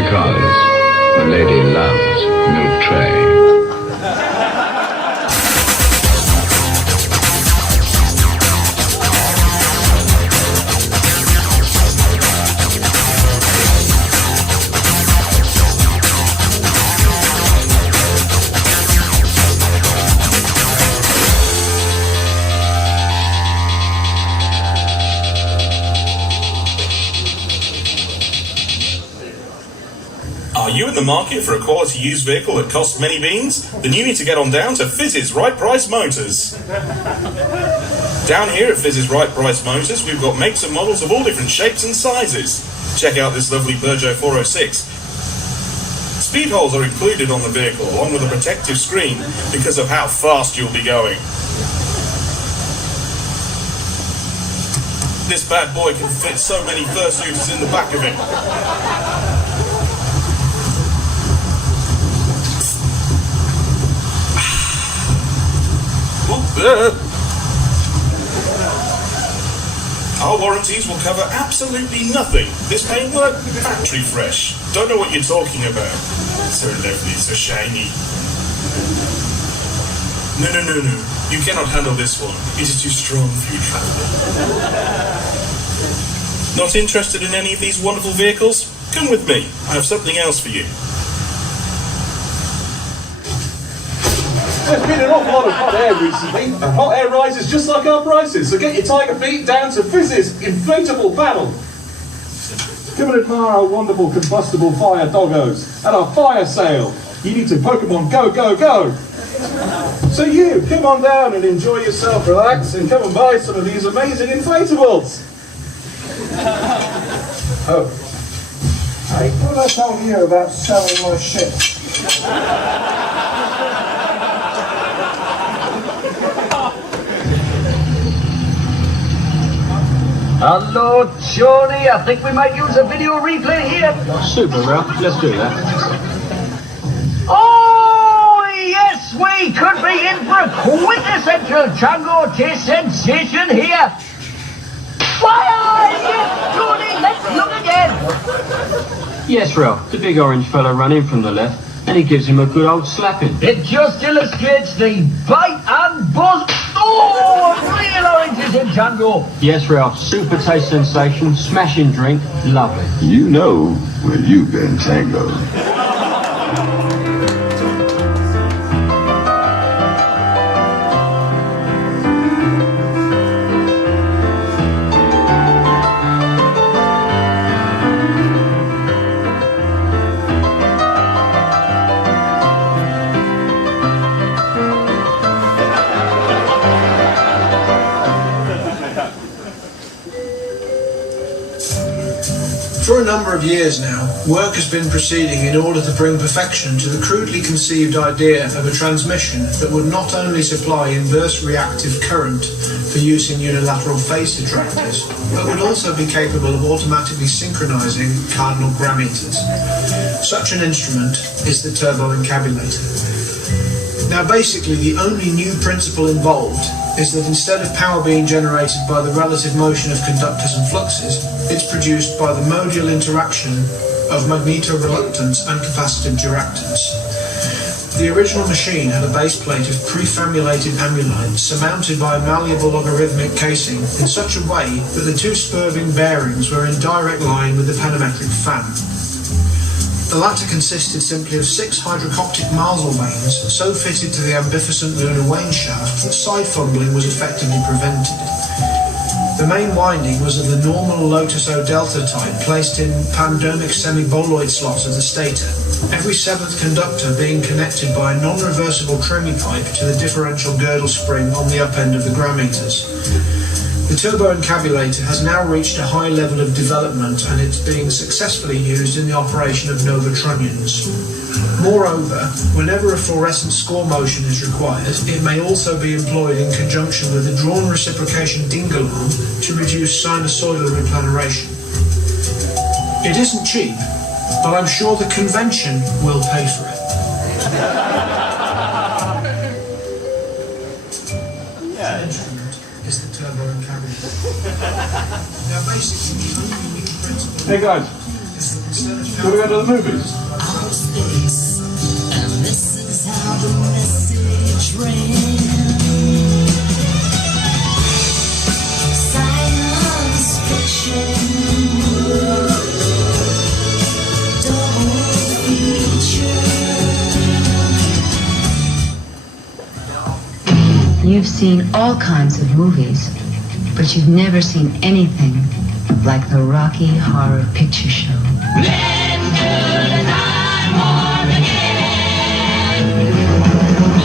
because a lady loves milk tray. Are you in the market for a quality used vehicle that costs many beans? Then you need to get on down to Fizz's Right Price Motors. Down here at Fizz's Right Price Motors, we've got makes and models of all different shapes and sizes. Check out this lovely Peugeot 406. Speed holes are included on the vehicle, along with a protective screen, because of how fast you'll be going. This bad boy can fit so many fursuiters in the back of it. Our warranties will cover absolutely nothing. This paintwork, factory fresh. Don't know what you're talking about. So lovely, so shiny. No. You cannot handle this one. It is too strong for you, traveler. Not interested in any of these wonderful vehicles? Come with me. I have something else for you. There's been an awful lot of hot air recently, and hot air rises just like our prices, so get your tiger feet down to Fizz's inflatable panel. Come and admire our wonderful combustible fire doggos at our fire sale. You need to Pokemon go, go, go. So you, come on down and enjoy yourself, relax, and come and buy some of these amazing inflatables. Oh. Hey, what did I tell you about selling my shit? Hello, Johnny. I think we might use a video replay here. Super, Ralph. Let's do that. Oh, yes, we could be in for a quintessential Django taste sensation here. Fire! Yes, Johnny, let's look again. Yes, Ralph. The big orange fella ran in from the left, and he gives him a good old slapping. It just illustrates the bite and buzz. Oh, real oranges in Django. Yes, Ralph. Super taste sensation, smashing drink, lovely. You know where you've been tangoed. For a number of years now, work has been proceeding in order to bring perfection to the crudely conceived idea of a transmission that would not only supply inverse reactive current for use in unilateral phase detractors, but would also be capable of automatically synchronizing cardinal grammeters. Such an instrument is the turboencabulator. Now basically the only new principle involved is that instead of power being generated by the relative motion of conductors and fluxes, it's produced by the modal interaction of magnetoreluctance and capacitive duractance. The original machine had a base plate of prefamulated amulite surmounted by a malleable logarithmic casing in such a way that the two spurving bearings were in direct line with the panometric fan. The latter consisted simply of 6 hydrocoptic Marsal vanes so fitted to the ambificent lunar wane shaft that side fumbling was effectively prevented. The main winding was of the normal Lotus O delta type placed in pandomic semiboloid slots of the stator, every 7th conductor being connected by a non-reversible tremie pipe to the differential girdle spring on the up end of the grammeters. The turboencabulator has now reached a high level of development and it's being successfully used in the operation of nova trunnions. Moreover, whenever a fluorescent score motion is required, it may also be employed in conjunction with a drawn reciprocation dingalarm to reduce sinusoidal replaneration. It isn't cheap, but I'm sure the convention will pay for it. Yeah. Is the turboencabulator. Now basically the only new principle... Hey guys, Shall we go to the movies? You've seen all kinds of movies, but you've never seen anything like the Rocky Horror Picture Show. Let's do the time warp again.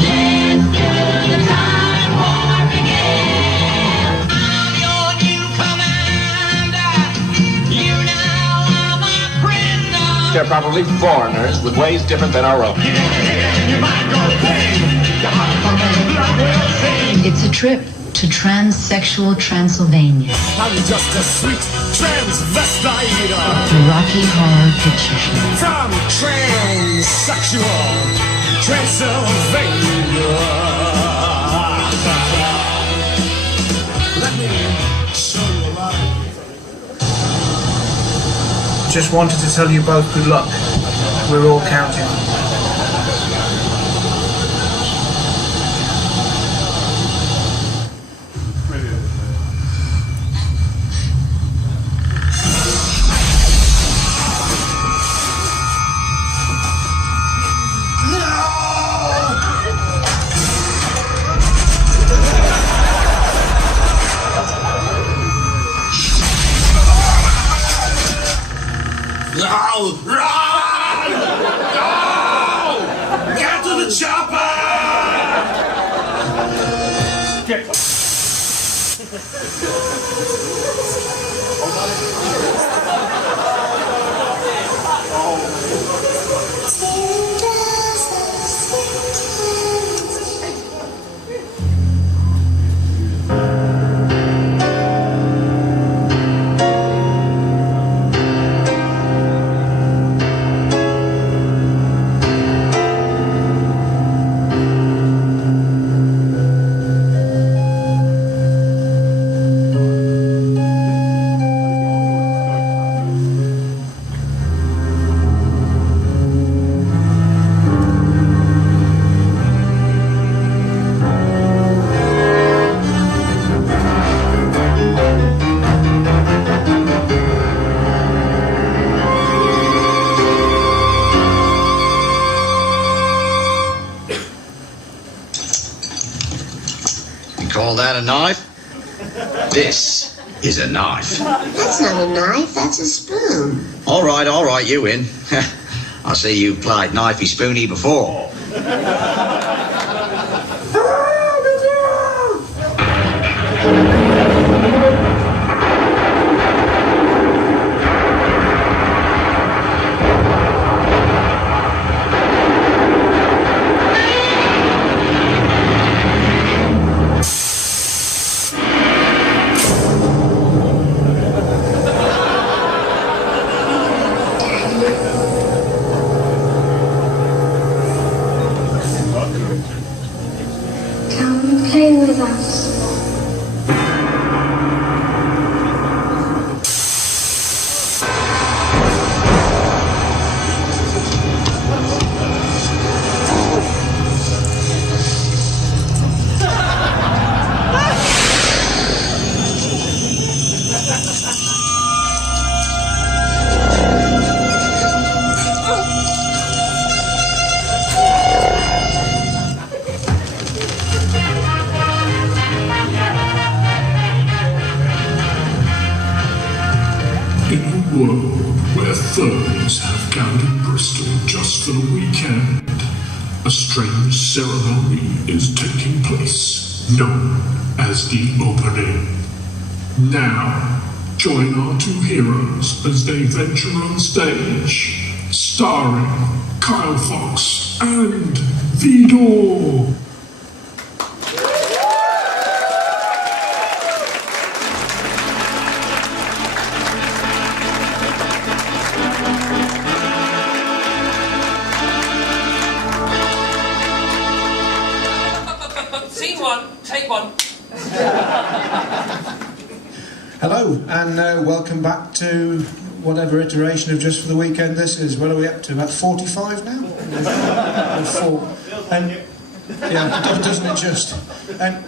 Let's do the time warp again. I'm your new commander. You now are my prisoner. They're probably foreigners with ways different than our own. It's a trip to transsexual Transylvania. I'm just a sweet transvestite The Rocky Horror Picture Show. from transsexual Transylvania. Let me show you a lot. Just wanted to tell you both good luck. We're all counting. No! Run! No! Get to the chopper! Call that a knife? This is a knife. That's not a knife, that's a spoon. All right, you win. I see you've played knifey spoony before. Come play with us. In a world where furries have gathered Bristol just for the weekend, a strange ceremony is taking place, known as the opening. Now, join our two heroes as they venture on stage, starring Kyle Fox and Vidor. Scene one, take one. Hello, and welcome back to whatever iteration of Just for the Weekend this is. What are we up to? About 45 now? Or 4. And, yeah, doesn't it just? And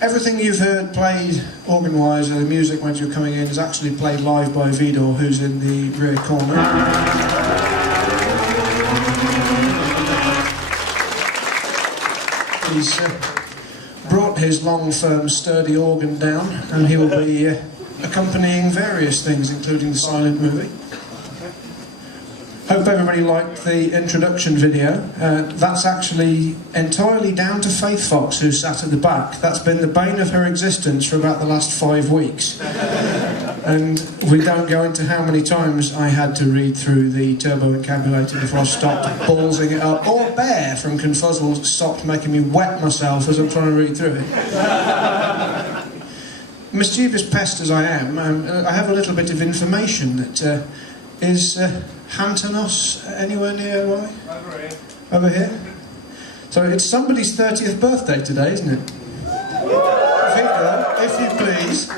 everything you've heard played organ-wise, the music when you're coming in, is actually played live by Vidor, who's in the rear corner. He's brought his long, firm, sturdy organ down, and he will be accompanying various things, including the silent movie. Hope everybody liked the introduction video. That's actually entirely down to Faith Fox, who sat at the back. That's been the bane of her existence for about the last 5 weeks. And we don't go into how many times I had to read through the turbo encabulator before I stopped ballsing it up, or Bear from Confuzzles stopped making me wet myself as I'm trying to read through it. Mischievous pest as I am, I have a little bit of information that is Hantanos anywhere near? Over here? So it's somebody's 30th birthday today, isn't it? Victor, if you please.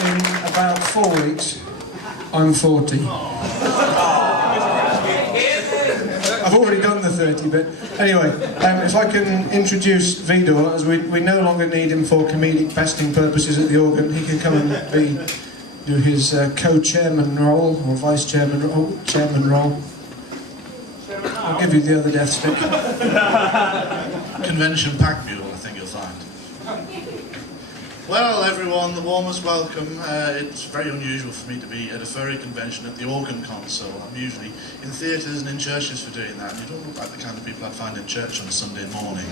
In about 4 weeks, I'm 40. I've already done the 30 bit. Anyway, if I can introduce Vidor, as we no longer need him for comedic pesting purposes at the organ, he can come and do his co-chairman role, or vice-chairman chairman role. I'll give you the other death stick. Convention pack mule, I think you'll find. Well, everyone, the warmest welcome. It's very unusual for me to be at a furry convention at the organ console. I'm usually in theatres and in churches for doing that, and you don't look like the kind of people I'd find in church on a Sunday morning.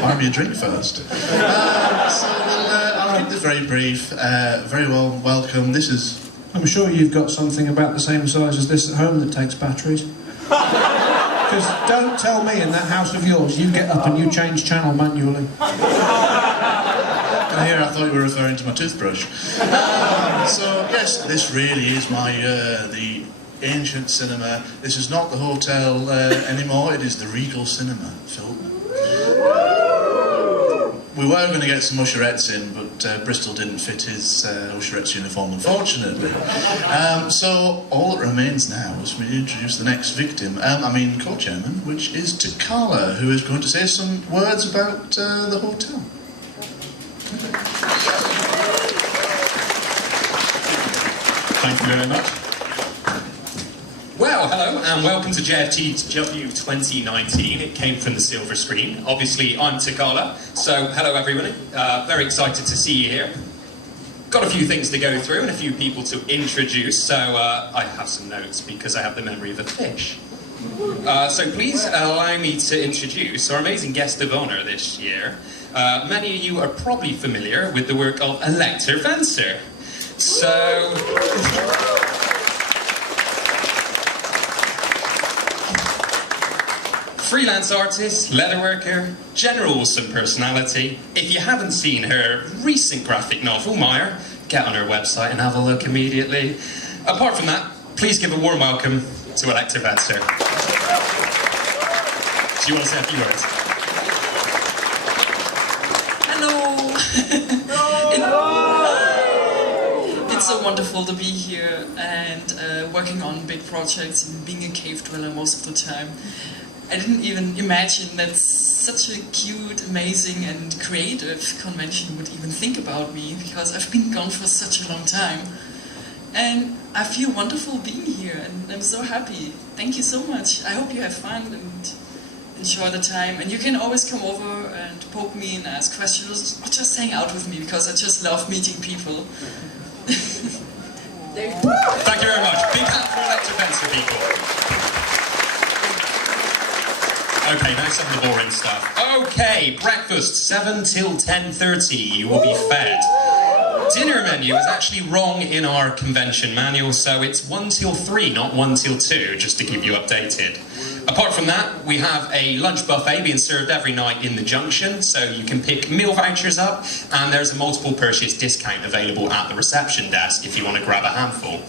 Buy me a drink first. I'll keep this very brief. Very well welcome. This is... I'm sure you've got something about the same size as this at home that takes batteries. Because don't tell me in that house of yours you get up and you change channel manually. Here I thought you were referring to my toothbrush. So yes, this really is my the ancient cinema. This is not the hotel anymore. It is the Regal Cinema, Phil. We were going to get some usherettes in, but Bristol didn't fit his usherette's uniform, unfortunately. So all that remains now is for me to introduce the next victim, co-chairman, which is Takala, who is going to say some words about the hotel. Thank you very much. Well, hello and welcome to JFTW 2019. It came from the silver screen. Obviously, I'm Takala, so hello everybody. Very excited to see you here. Got a few things to go through and a few people to introduce, so I have some notes because I have the memory of a fish. So please allow me to introduce our amazing guest of honour this year. Many of you are probably familiar with the work of Elector Venser. So... freelance artist, leatherworker, general awesome personality. If you haven't seen her recent graphic novel, Meyer, get on her website and have a look immediately. Apart from that, please give a warm welcome to Elector Venser. Do you want to say a few words? Hello! It's so wonderful to be here and working on big projects and being a cave dweller most of the time. I didn't even imagine that such a cute, amazing and creative convention would even think about me, because I've been gone for such a long time. And I feel wonderful being here and I'm so happy. Thank you so much. I hope you have fun and enjoy the time. And you can always come over and poke me and ask questions or just hang out with me, because I just love meeting people. Thank you very much. Big clap for Elector Venser, people. Okay, now some of the boring stuff. Okay, breakfast, 7 till 10:30. You will be fed. dinner menu is actually wrong in our convention manual, so it's 1 till 3, not 1 till 2, just to keep you updated. Apart from that, we have a lunch buffet being served every night in the junction, so you can pick meal vouchers up, and there's a multiple purchase discount available at the reception desk if you want to grab a handful.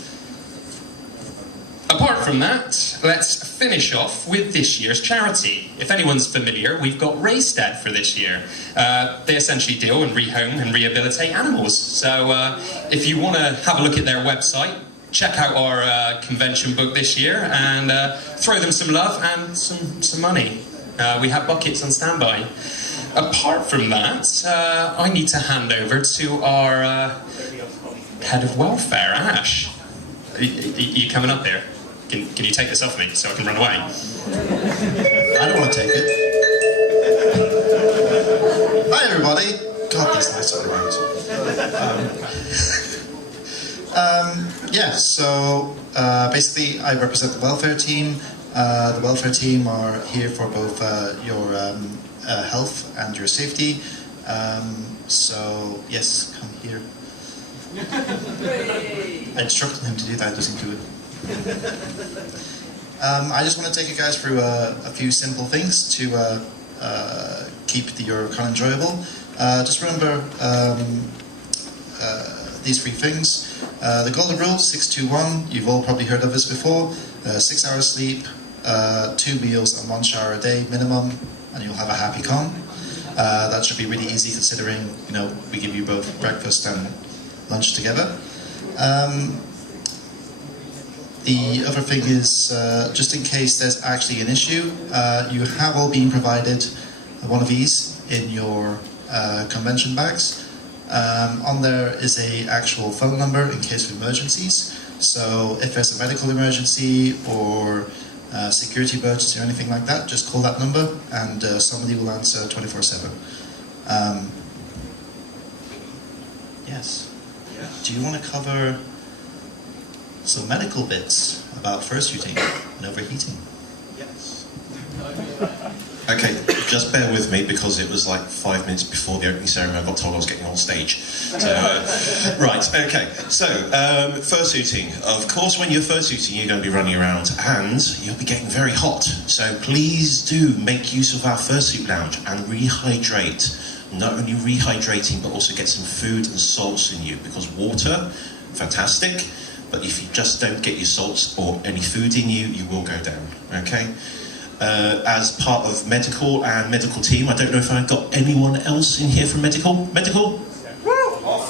Apart from that, let's finish off with this year's charity. If anyone's familiar, we've got Raystead for this year. They essentially deal and rehome and rehabilitate animals. So if you want to have a look at their website, check out our convention book this year and throw them some love and some money. We have buckets on standby. Apart from that, I need to hand over to our head of welfare, Ash. Are you coming up here? Can you take this off me so I can run away? I don't want to take it. Hi everybody. God, these lights are bright. Yeah, so basically I represent the welfare team. The welfare team are here for both your health and your safety. So yes, come here. I instructed him to do that, doesn't do it. I just want to take you guys through a few simple things to keep your con enjoyable. Just remember these 3 things. The golden rule, 6-2-1, you've all probably heard of this before. 6 hours sleep, 2 meals and 1 shower a day minimum, and you'll have a happy con. That should be really easy considering, you know, we give you both breakfast and lunch together. The other thing is, just in case there's actually an issue, you have all been provided one of these in your convention bags. On there is a actual phone number in case of emergencies. So if there's a medical emergency or security emergency or anything like that, just call that number and somebody will answer 24/7. Yes. Do you want to cover some medical bits about fursuiting and overheating? Yes. Okay, just bear with me because it was like 5 minutes before the opening ceremony I got told I was getting on stage. So, right, okay. So, fursuiting. Of course, when you're fursuiting, you're going to be running around and you'll be getting very hot. So please do make use of our fursuit lounge and rehydrate. Not only rehydrating, but also get some food and salts in you, because water, fantastic, but if you just don't get your salts or any food in you, you will go down, okay? As part of medical and medical team, I don't know if I've got anyone else in here from medical? Medical?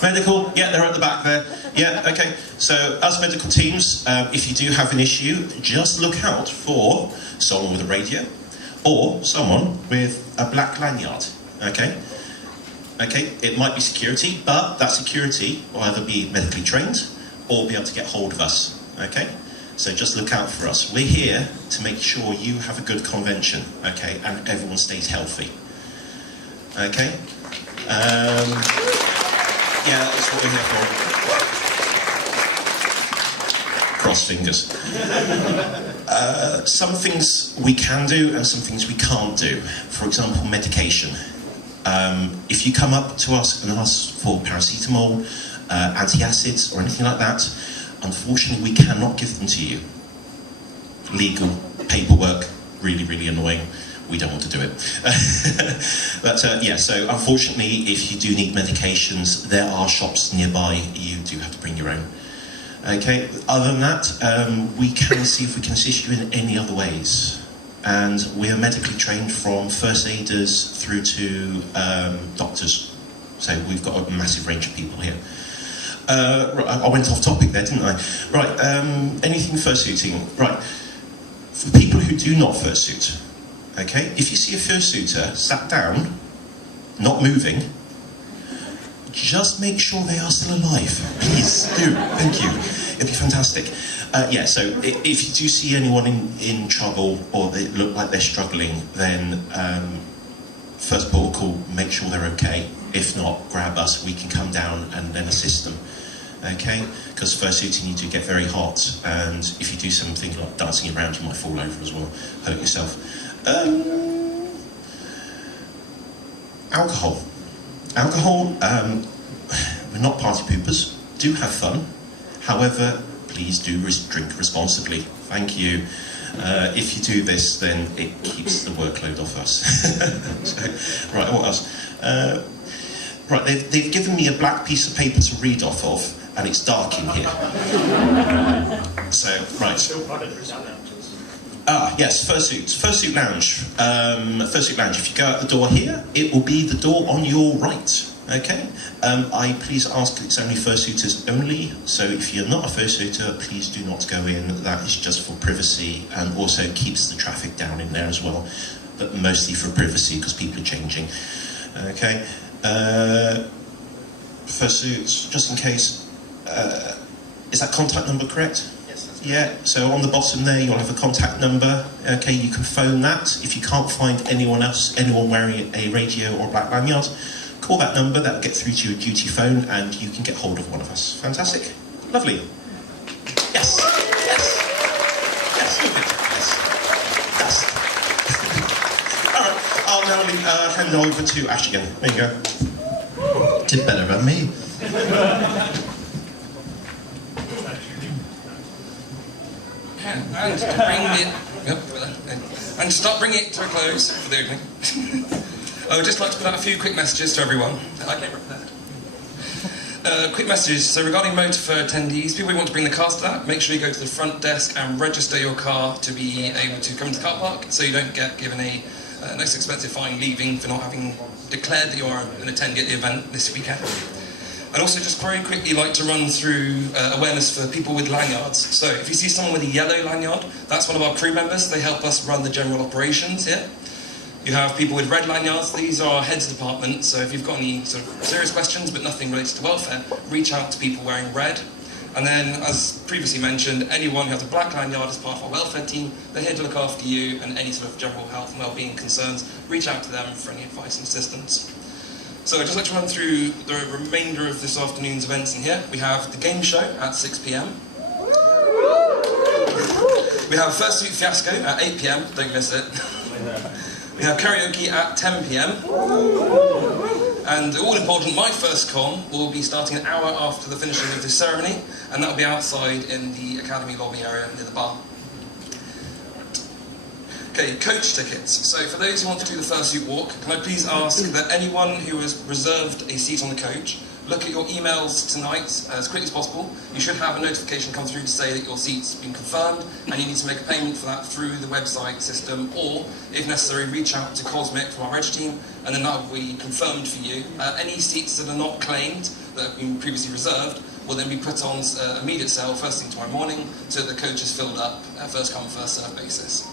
Medical? Yeah, they're at the back there. Yeah, okay. So, as medical teams, if you do have an issue, just look out for someone with a radio or someone with a black lanyard, okay? Okay, it might be security, but that security will either be medically trained or be able to get hold of us, okay? So just look out for us. We're here to make sure you have a good convention, okay, and everyone stays healthy, okay? Yeah, that's what we're here for. Cross fingers. Some things we can do and some things we can't do. For example, medication. If you come up to us and ask for paracetamol, antacids or anything like that, unfortunately we cannot give them to you. Legal paperwork, really, really annoying. We don't want to do it. But yeah, so unfortunately if you do need medications, there are shops nearby, you do have to bring your own. Okay, other than that, we can see if we can assist you in any other ways. And we are medically trained from first aiders through to doctors. So we've got a massive range of people here. I went off topic there, didn't I? Right, anything fursuiting. Right, for people who do not fursuit, okay, if you see a fursuiter sat down, not moving, just make sure they are still alive. Please do, thank you. It'd be fantastic. Yeah, so if you do see anyone in trouble or they look like they're struggling, then first port of call, make sure they're okay. If not, grab us, we can come down and then assist them. Okay? Because fursuiting you do get very hot, and if you do something like dancing around, you might fall over as well, hurt yourself. Alcohol. Alcohol, we're We're not party poopers. Do have fun. However, please do drink responsibly. Thank you. If you do this, then it keeps the workload off us. So, right, what else? Right, they've given me a black piece of paper to read off of, and it's dark in here. So, right. Yes, Fursuit Lounge. Fursuit Lounge. If you go out the door here, it will be the door on your right. Okay. I please ask, it's only fursuiters only. So if you're not a fursuiter, please do not go in. That is just for privacy, and also keeps the traffic down in there as well. But mostly for privacy, because people are changing. Okay. Fursuits, just in case. Is that contact number correct? Yeah, so on the bottom there you'll have a contact number. Okay, you can phone that. If you can't find anyone wearing a radio or a black lanyard, call that number, that'll get through to your duty phone and you can get hold of one of us. Fantastic. Lovely. Yes. Yes. Alright, I'll now hand over to Ash again. There you go. Did better than me. And to start bringing it to a close for the evening, I would just like to put out a few quick messages to everyone. I came prepared. Quick messages. So regarding motor for attendees, people who want to bring the cars to that, make sure you go to the front desk and register your car to be able to come into the car park, so you don't get given a nice expensive fine leaving for not having declared that you are an attendee at the event this weekend. I'd also just very quickly like to run through awareness for people with lanyards. So if you see someone with a yellow lanyard, that's one of our crew members. They help us run the general operations here. You have people with red lanyards. These are heads of department. So if you've got any sort of serious questions but nothing related to welfare, reach out to people wearing red. And then, as previously mentioned, anyone who has a black lanyard as part of our welfare team, they're here to look after you and any sort of general health and well-being concerns. Reach out to them for any advice and assistance. So I'd just like to run through the remainder of this afternoon's events in here. We have the game show at 6 p.m. We have Fursuit Fiasco at 8 p.m, don't miss it. We have karaoke at 10 p.m. And all important, my first con will be starting an hour after the finishing of this ceremony, and that'll be outside in the Academy lobby area near the bar. Okay, coach tickets. So for those who want to do the Fursuit walk, can I please ask that anyone who has reserved a seat on the coach, look at your emails tonight as quickly as possible. You should have a notification come through to say that your seat's been confirmed, and you need to make a payment for that through the website system, or, if necessary, reach out to Cosmic from our reg team, and then that will be confirmed for you. Any seats that are not claimed, that have been previously reserved, will then be put on immediate sale first thing tomorrow morning, so that the coach is filled up at first come, first served basis.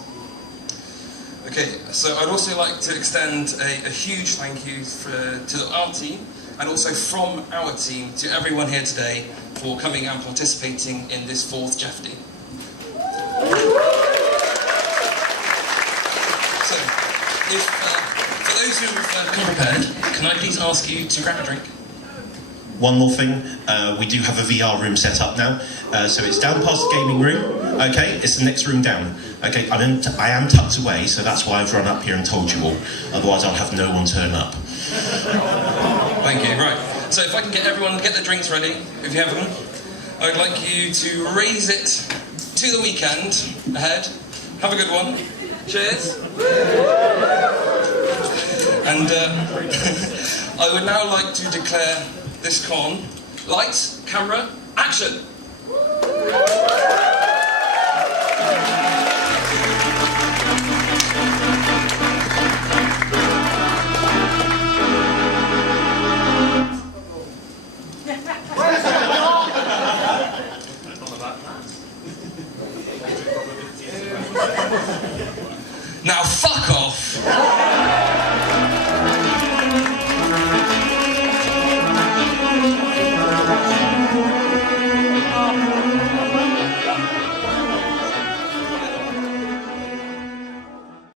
Okay, so I'd also like to extend a huge thank you to our team, and also from our team to everyone here today for coming and participating in this 4th JFTW. So, for those who have come prepared, can I please ask you to grab a drink? One more thing, we do have a VR room set up now, so it's down past the gaming room, okay, it's the next room down. Okay, I am tucked away, so that's why I've run up here and told you all, otherwise I'll have no one turn up. Thank you, right. So if I can get everyone to get their drinks ready, if you have them, I'd like you to raise it to the weekend ahead. Have a good one. Cheers. And I would now like to declare this con. Lights, camera, action! Now,